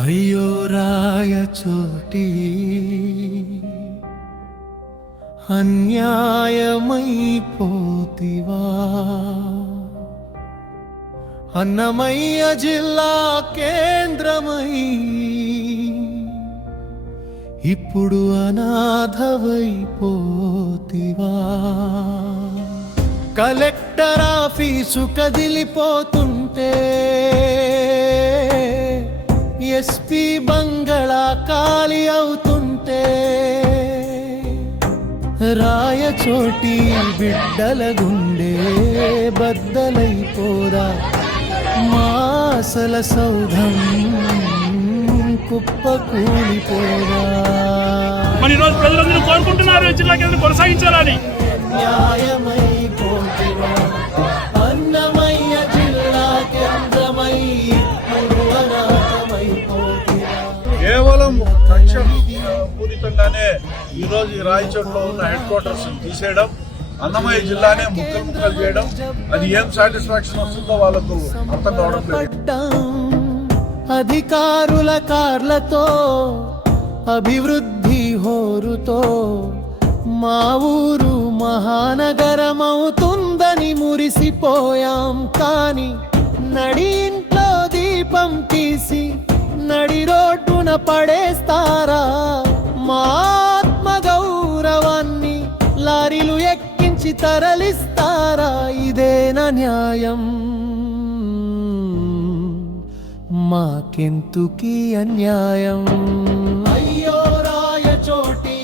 అయ్యో రాయచోటి అన్యాయమైపోతివా అన్నమయ్య జిల్లా కేంద్రమై ఇప్పుడు అనాథవైపోతివా కలెక్టర్ ఆఫీసు కదిలిపోతుంటే ఎస్పీ బంగళా ఖాళీ అవుతుంటే రాయచోటి బిడ్డల గుండె బద్దలైపోదా మాసల సౌధం కుప్ప కూలిపోదా. మరి ఈరోజు ప్రజలందరూ కోరుకుంటున్నారు జిల్లా కేంద్రం కొనసాగించాలని. న్యాయమైపోతివా అన్నమయ్య జిల్లా కేంద్రమై కేవలం పూరితంగానే ఈరోజు ఈ రాయచోటిలో ఉన్న హెడ్ క్వార్టర్స్ తీసేయడం, అన్నమయ్య జిల్లానే ముక్కలు ముక్కలు చేయడం, అది ఏం సాటిస్ఫాక్షన్ వస్తుందో వాళ్ళకు అర్థం కావడం లేదు. అధికారుల కార్లతో అభివృద్ధి హోరుతో మా ఊరు మహానగరమవుతుందని మురిసిపోయాం. కానీ నడి ఇంట్లో దీపం తీసి నడి రోడ్డున పడేస్తారా? మా ఆత్మ గౌరవాన్ని లారీలు ఎక్కించి తరలిస్తారా? ఇదేనా న్యాయం? మాకెందుకీ అన్యాయం? అయ్యో రాయచోటి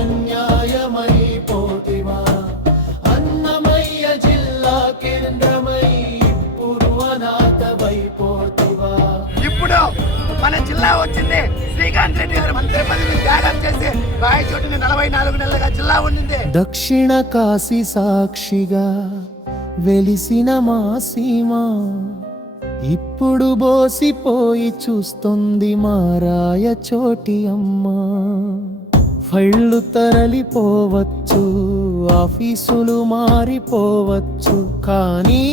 అన్యాయమైపోతివా అన్నమయ్య జిల్లా కేంద్రమై ఇప్పుడు అనాథవైపోతివా. ఇప్పుడు మన జిల్లా వచ్చింది. శ్రీకాంత్ రెడ్డి గారు మంత్రి పదవిని త్యాగం చేసి రాయచోటిని 44 నెలలుగా జిల్లా ఉండింది. దక్షిణ కాశీ సాక్షిగా వెలిసిన మా సీమ ఇప్పుడు బోసిపోయి చూస్తుంది మా రాయచోటి అమ్మ. ఫైళ్ళు తరలిపోవచ్చు, ఆఫీసులు మారిపోవచ్చు, కానీ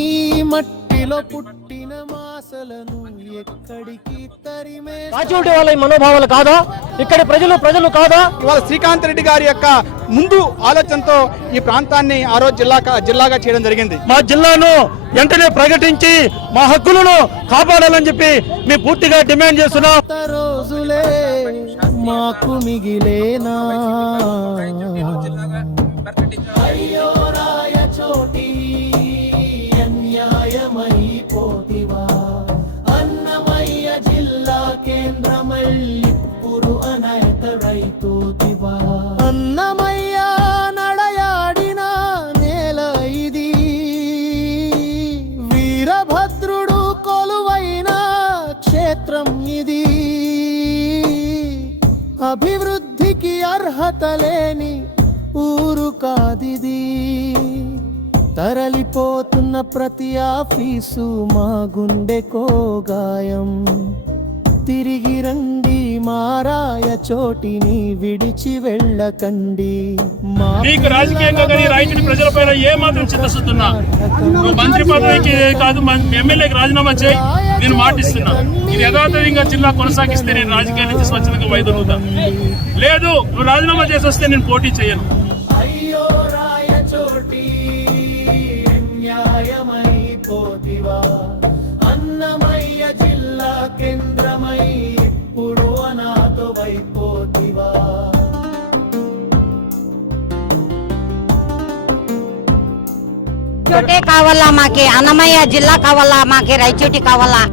మట్టిలో పుట్టిన మాసలను ఎక్కడికి తరిమే రాయచోటి వాళ్ళ మనోభావాలు కాదా? ఇక్కడి ప్రజలు కాదా? ఇవాళ శ్రీకాంత్ రెడ్డి గారి యొక్క ముందు ఆలోచనతో ఈ ప్రాంతాన్ని ఆ రోజు జిల్లాగా చేయడం జరిగింది. మా జిల్లాను వెంటనే ప్రకటించి మా హక్కులను కాపాడాలని చెప్పి మేము పూర్తిగా డిమాండ్ చేస్తున్నాం. రోజులే మాకు మిగిలేనా? అయ్యో రాయచోటి అన్యాయమైపోతివా అన్నమయ్య జిల్లా కేంద్రమై ఇప్పుడు అనాథవైపోతివా. అన్నమయ్య నడయాడిన నేల ఇది, వీరభద్రుడు కొలువైన క్షేత్రం ఇది, అభివృద్ధికి అర్హత లేని ఊరు కాదిది. తరలిపోతున్న ప్రతి ఆఫీసు మా గుండెకో గాయం. తిరిగి రండి మా రాయచోటిని విడిచి వెళ్ళకండి. నీకు రాజకీయంగా కానీ రాయచోటి ప్రజలపైన ఏ మాత్రం చిత్తశుద్ధున్నా నువ్వు మంత్రి పదవికి కాదు ఎమ్మెల్యేకి రాజీనామా చేయి, నేను మాటిస్తున్నా. ఇది యథాతథంగా జిల్లా కొనసాగిస్తే నేను రాజకీయాల నుంచి స్వచ్ఛందంగా వైదొలుగుతా. లేదు నువ్వు రాజీనామా చేసి వస్తే నేను పోటీ చేయను. అయ్యో రాయచోటి అన్యాయమైపోతివా అన్నమయ్య జిల్లా కేంద్రమై ఇప్పుడు అనాథవైపోతివా. చోటే కావాలా మాకి, అన్నమయ్య జిల్లా కావాలా మాకి, రాయచోటి కావాలా.